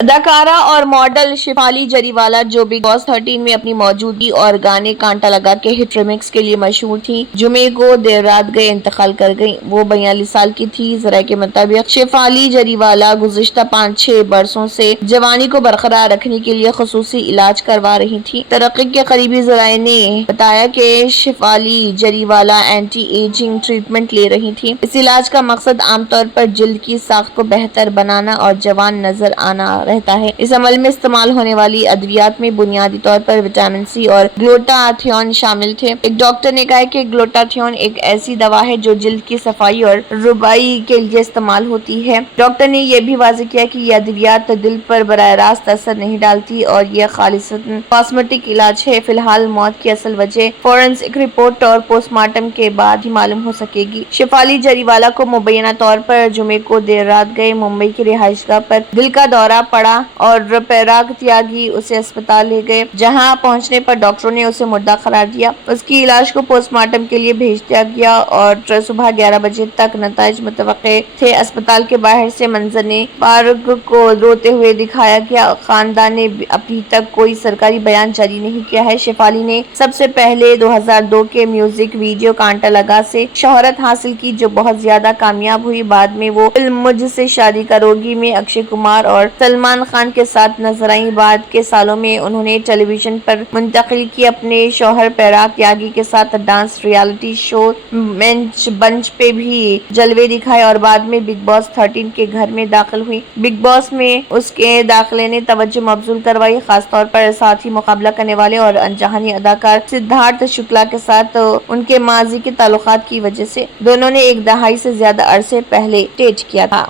اداکارہ اور ماڈل شیفالی جریوالا جو بگ باس 13 میں اپنی موجودگی اور گانے کانٹا لگا کے ہٹ ریمکس کے لیے مشہور تھی، جمعے کو دیر رات گئے انتقال کر گئیں۔ وہ 42 سال کی تھی۔ ذرائع کے مطابق شیفالی جریوالا گزشتہ 5-6 برسوں سے جوانی کو برقرار رکھنے کے لیے خصوصی علاج کروا رہی تھیں۔ تحقیق کے قریبی ذرائع نے بتایا کہ شیفالی جریوالا اینٹی ایجنگ ٹریٹمنٹ لے رہی تھیں۔ اس علاج کا مقصد عام طور پر جلد کی ساخت کو بہتر بنانا اور جوان نظر آنا رہتا ہے۔ اس عمل میں استعمال ہونے والی ادویات میں بنیادی طور پر وٹامن سی اور گلوٹاتھیون شامل تھے۔ ایک ڈاکٹر نے کہا کہ گلوٹاتھیون ایک ایسی دوا ہے جو جلد کی صفائی اور ربائی کے لیے استعمال ہوتی ہے۔ ڈاکٹر نے یہ بھی واضح کیا کہ یہ ادویات دل پر براہ راست اثر نہیں ڈالتی اور یہ خالصتاً کاسمیٹک علاج ہے۔ فی الحال موت کی اصل وجہ فورینسک رپورٹ اور پوسٹ مارٹم کے بعد ہی معلوم ہو سکے گی۔ شیفالی جریوالا کو مبینہ طور پر جمعے کو دیر رات گئے ممبئی کی رہائش گاہ پر دل کا دورہ پڑا اور پراگ تیاگی اسے اسپتال لے گئے، جہاں پہنچنے پر ڈاکٹروں نے اسے مردہ قرار دیا۔ اس کی علاج کو پوسٹ مارٹم کے لیے بھیج دیا گیا اور صبح 11 بجے تک نتائج متوقع تھے۔ اسپتال کے باہر سے منظر نے پراگ کو روتے ہوئے دکھایا گیا۔ خاندان نے ابھی تک کوئی سرکاری بیان جاری نہیں کیا ہے۔ شیفالی نے سب سے پہلے 2002 کے میوزک ویڈیو کانٹا لگا سے شہرت حاصل کی، جو بہت زیادہ کامیاب ہوئی۔ بعد میں وہ فلم مجھ سے شادی کرو گی میں اکشے کمار اور سلمان خان کے ساتھ نظر آئیں۔ بعد کے سالوں میں انہوں نے ٹیلی ویژن پر منتقل کی اپنے شوہر پراگ تیاگی کے ساتھ ڈانس ریالٹی شو بنچ پہ بھی جلوے دکھائے اور بعد میں بگ باس 13 کے گھر میں داخل ہوئی۔ بگ باس میں اس کے داخلے نے توجہ مبذول کروائی، خاص طور پر ساتھی مقابلہ کرنے والے اور انجانی اداکار سدھارتھ شکلا کے ساتھ ان کے ماضی کے تعلقات کی وجہ سے۔ دونوں نے ایک دہائی سے زیادہ عرصے پہلے ڈیٹ کیا تھا۔